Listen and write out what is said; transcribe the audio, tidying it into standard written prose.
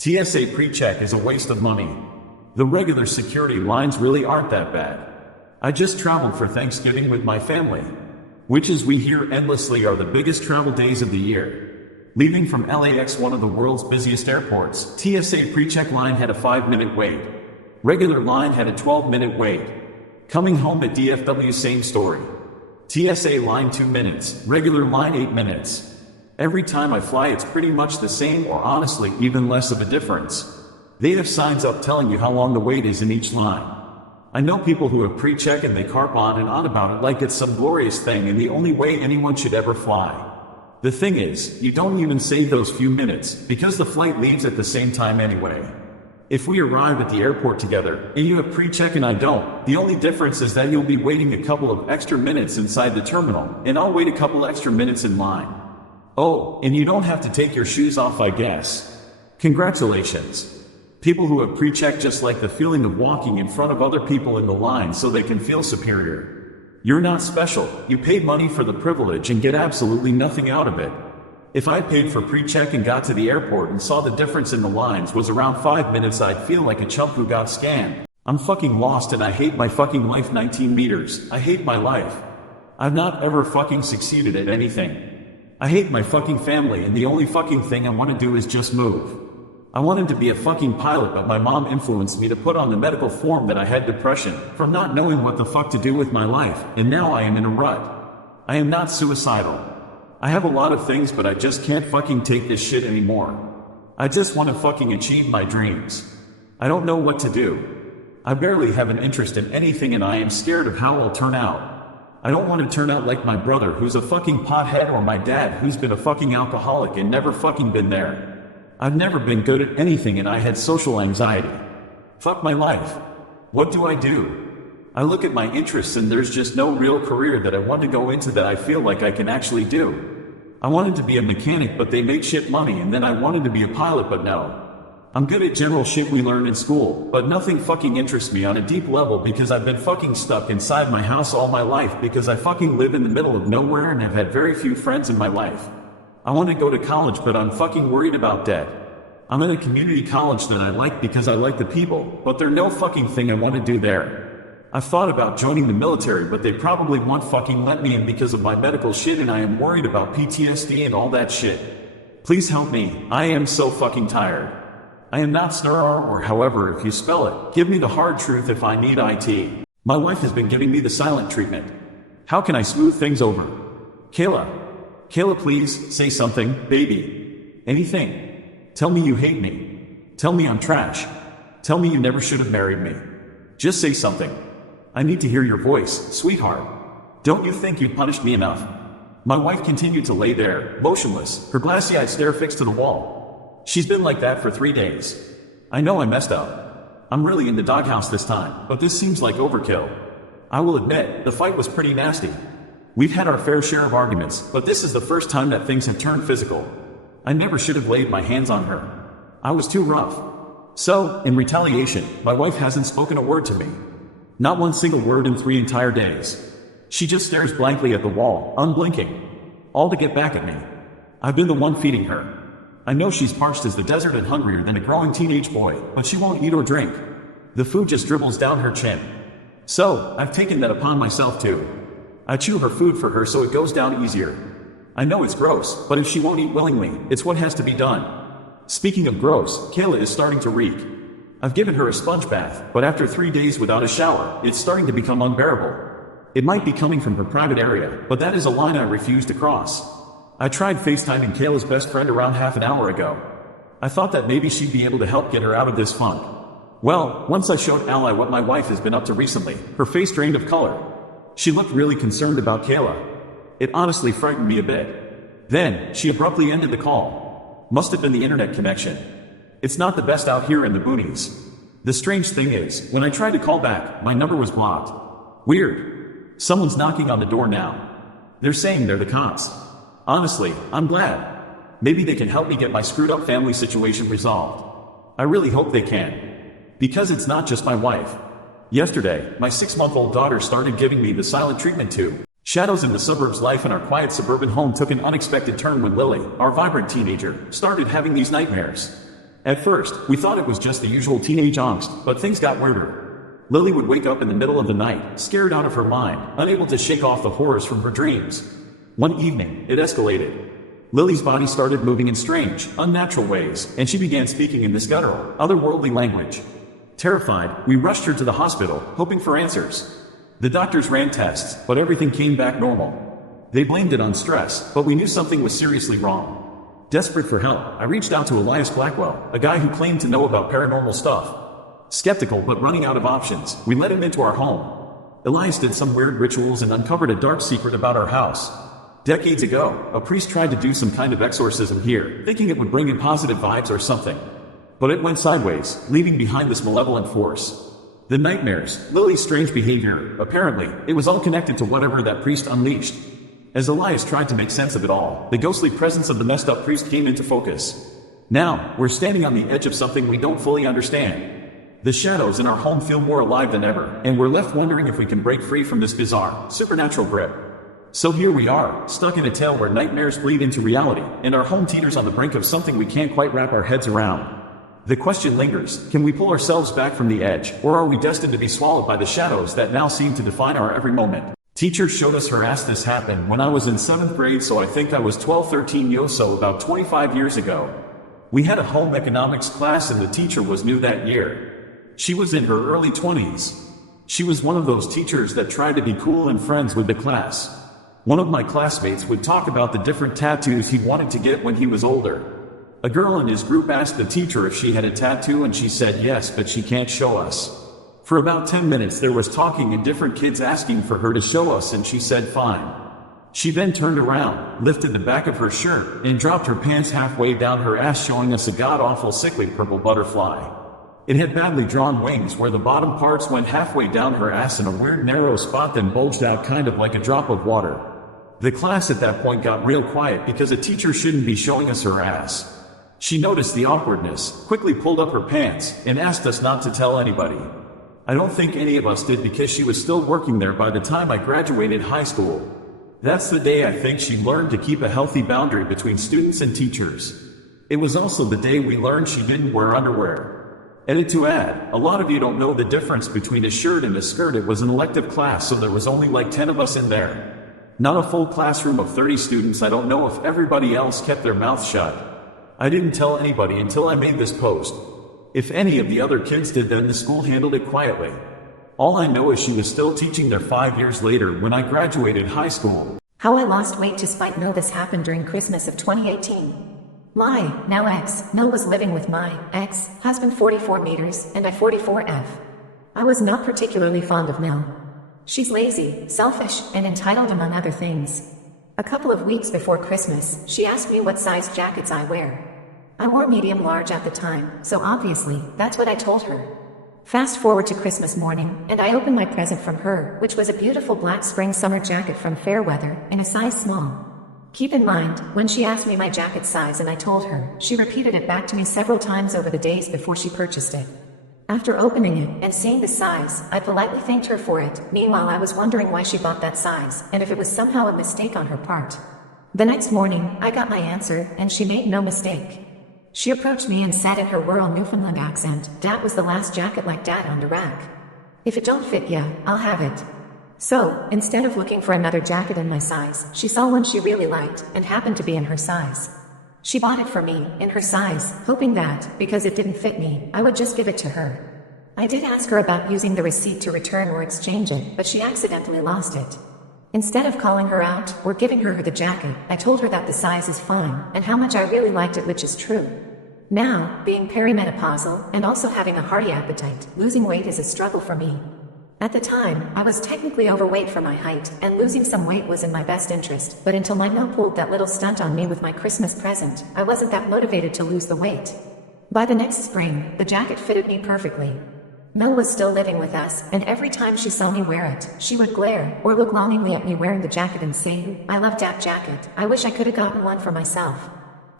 TSA Precheck is a waste of money. The regular security lines really aren't that bad. I just traveled for Thanksgiving with my family, which as we hear endlessly are the biggest travel days of the year. Leaving from LAX, one of the world's busiest airports, TSA Precheck line had a 5-minute wait. Regular line had a 12-minute wait. Coming home at DFW, same story. TSA line 2 minutes, regular line 8 minutes. Every time I fly it's pretty much the same, or honestly even less of a difference. They have signs up telling you how long the wait is in each line. I know people who have pre-check and they carp on and on about it like it's some glorious thing and the only way anyone should ever fly. The thing is, you don't even save those few minutes, because the flight leaves at the same time anyway. If we arrive at the airport together, and you have pre-check and I don't, the only difference is that you'll be waiting a couple of extra minutes inside the terminal, and I'll wait a couple extra minutes in line. Oh, and you don't have to take your shoes off, I guess. Congratulations. People who have pre-check just like the feeling of walking in front of other people in the line so they can feel superior. You're not special, you paid money for the privilege and get absolutely nothing out of it. If I paid for pre-check and got to the airport and saw the difference in the lines was around 5 minutes, I'd feel like a chump who got scammed. I'm fucking lost and I hate my fucking life. 19 meters, I hate my life. I've not ever fucking succeeded at anything. I hate my fucking family and the only fucking thing I want to do is just move. I wanted to be a fucking pilot, but my mom influenced me to put on the medical form that I had depression from not knowing what the fuck to do with my life, and now I am in a rut. I am not suicidal. I have a lot of things, but I just can't fucking take this shit anymore. I just want to fucking achieve my dreams. I don't know what to do. I barely have an interest in anything and I am scared of how I'll turn out. I don't want to turn out like my brother who's a fucking pothead or my dad who's been a fucking alcoholic and never fucking been there. I've never been good at anything and I had social anxiety. Fuck my life. What do I do? I look at my interests and there's just no real career that I want to go into that I feel like I can actually do. I wanted to be a mechanic but they make shit money, and then I wanted to be a pilot but no. I'm good at general shit we learn in school, but nothing fucking interests me on a deep level because I've been fucking stuck inside my house all my life because I fucking live in the middle of nowhere and have had very few friends in my life. I want to go to college but I'm fucking worried about debt. I'm in a community college that I like because I like the people, but there's no fucking thing I want to do there. I've thought about joining the military but they probably won't fucking let me in because of my medical shit and I am worried about PTSD and all that shit. Please help me, I am so fucking tired. I am not Snurr or however if you spell it. Give me the hard truth if I need IT. My wife has been giving me the silent treatment. How can I smooth things over? Kayla, please, say something, baby. Anything. Tell me you hate me. Tell me I'm trash. Tell me you never should have married me. Just say something. I need to hear your voice, sweetheart. Don't you think you punished me enough? My wife continued to lay there, motionless, her glassy-eyed stare fixed to the wall. She's been like that for 3 days. I know I messed up. I'm really in the doghouse this time, but this seems like overkill. I will admit, the fight was pretty nasty. We've had our fair share of arguments, but this is the first time that things have turned physical. I never should have laid my hands on her. I was too rough. So, in retaliation, my wife hasn't spoken a word to me. Not one single word in 3 entire days. She just stares blankly at the wall, unblinking. All to get back at me. I've been the one feeding her. I know she's parched as the desert and hungrier than a growing teenage boy, but she won't eat or drink. The food just dribbles down her chin. So, I've taken that upon myself too. I chew her food for her so it goes down easier. I know it's gross, but if she won't eat willingly, it's what has to be done. Speaking of gross, Kayla is starting to reek. I've given her a sponge bath, but after 3 days without a shower, it's starting to become unbearable. It might be coming from her private area, but that is a line I refuse to cross. I tried FaceTiming Kayla's best friend around half an hour ago. I thought that maybe she'd be able to help get her out of this funk. Well, once I showed Ally what my wife has been up to recently, her face drained of color. She looked really concerned about Kayla. It honestly frightened me a bit. Then, she abruptly ended the call. Must have been the internet connection. It's not the best out here in the boonies. The strange thing is, when I tried to call back, my number was blocked. Weird. Someone's knocking on the door now. They're saying they're the cops. Honestly, I'm glad. Maybe they can help me get my screwed up family situation resolved. I really hope they can. Because it's not just my wife. Yesterday, my 6-month-old daughter started giving me the silent treatment too. Shadows in the suburbs life in our quiet suburban home took an unexpected turn when Lily, our vibrant teenager, started having these nightmares. At first, we thought it was just the usual teenage angst, but things got weirder. Lily would wake up in the middle of the night, scared out of her mind, unable to shake off the horrors from her dreams. One evening, it escalated. Lily's body started moving in strange, unnatural ways, and she began speaking in this guttural, otherworldly language. Terrified, we rushed her to the hospital, hoping for answers. The doctors ran tests, but everything came back normal. They blamed it on stress, but we knew something was seriously wrong. Desperate for help, I reached out to Elias Blackwell, a guy who claimed to know about paranormal stuff. Skeptical but running out of options, we let him into our home. Elias did some weird rituals and uncovered a dark secret about our house. Decades ago, a priest tried to do some kind of exorcism here, thinking it would bring in positive vibes or something. But it went sideways, leaving behind this malevolent force. The nightmares, Lily's strange behavior, apparently, it was all connected to whatever that priest unleashed. As Elias tried to make sense of it all, the ghostly presence of the messed up priest came into focus. Now, we're standing on the edge of something we don't fully understand. The shadows in our home feel more alive than ever, and we're left wondering if we can break free from this bizarre, supernatural grip. So here we are, stuck in a tale where nightmares bleed into reality, and our home teeters on the brink of something we can't quite wrap our heads around. The question lingers, can we pull ourselves back from the edge, or are we destined to be swallowed by the shadows that now seem to define our every moment? Teacher showed us her ass. This happened when I was in 7th grade, so I think I was 12-13 so about 25 years ago. We had a home economics class and the teacher was new that year. She was in her early 20s. She was one of those teachers that tried to be cool and friends with the class. One of my classmates would talk about the different tattoos he wanted to get when he was older. A girl in his group asked the teacher if she had a tattoo and she said yes, but she can't show us. For about 10 minutes there was talking and different kids asking for her to show us and she said fine. She then turned around, lifted the back of her shirt, and dropped her pants halfway down her ass, showing us a god-awful sickly purple butterfly. It had badly drawn wings where the bottom parts went halfway down her ass in a weird narrow spot then bulged out kind of like a drop of water. The class at that point got real quiet because a teacher shouldn't be showing us her ass. She noticed the awkwardness, quickly pulled up her pants, and asked us not to tell anybody. I don't think any of us did because she was still working there by the time I graduated high school. That's the day I think she learned to keep a healthy boundary between students and teachers. It was also the day we learned she didn't wear underwear. Edit to add, a lot of you don't know the difference between a shirt and a skirt. It was an elective class, so there was only like 10 of us in there. Not a full classroom of 30 students. I don't know if everybody else kept their mouths shut. I didn't tell anybody until I made this post. If any of the other kids did, then the school handled it quietly. All I know is she was still teaching there 5 years later when I graduated high school. How I lost weight to spite Mel. This happened during Christmas of 2018. My now ex, Mel, was living with my ex-husband 44 meters and I 44F. I was not particularly fond of Mel. She's lazy, selfish, and entitled among other things. A couple of weeks before Christmas, she asked me what size jackets I wear. I wore medium large at the time, so obviously, that's what I told her. Fast forward to Christmas morning, and I opened my present from her, which was a beautiful black spring-summer jacket from Fairweather, in a size small. Keep in mind, when she asked me my jacket size and I told her, she repeated it back to me several times over the days before she purchased it. After opening it and seeing the size, I politely thanked her for it. Meanwhile, I was wondering why she bought that size, and if it was somehow a mistake on her part. The next morning, I got my answer, and she made no mistake. She approached me and said in her rural Newfoundland accent, "Dat was the last jacket like dat on the rack. If it don't fit ya, I'll have it." So, instead of looking for another jacket in my size, she saw one she really liked, and happened to be in her size. She bought it for me, in her size, hoping that, because it didn't fit me, I would just give it to her. I did ask her about using the receipt to return or exchange it, but she accidentally lost it. Instead of calling her out, or giving her the jacket, I told her that the size is fine, and how much I really liked it, which is true. Now, being perimenopausal, and also having a hearty appetite, losing weight is a struggle for me. At the time, I was technically overweight for my height, and losing some weight was in my best interest, but until my Mel pulled that little stunt on me with my Christmas present, I wasn't that motivated to lose the weight. By the next spring, the jacket fitted me perfectly. Mel was still living with us, and every time she saw me wear it, she would glare, or look longingly at me wearing the jacket and say, "I love that jacket, I wish I could have gotten one for myself."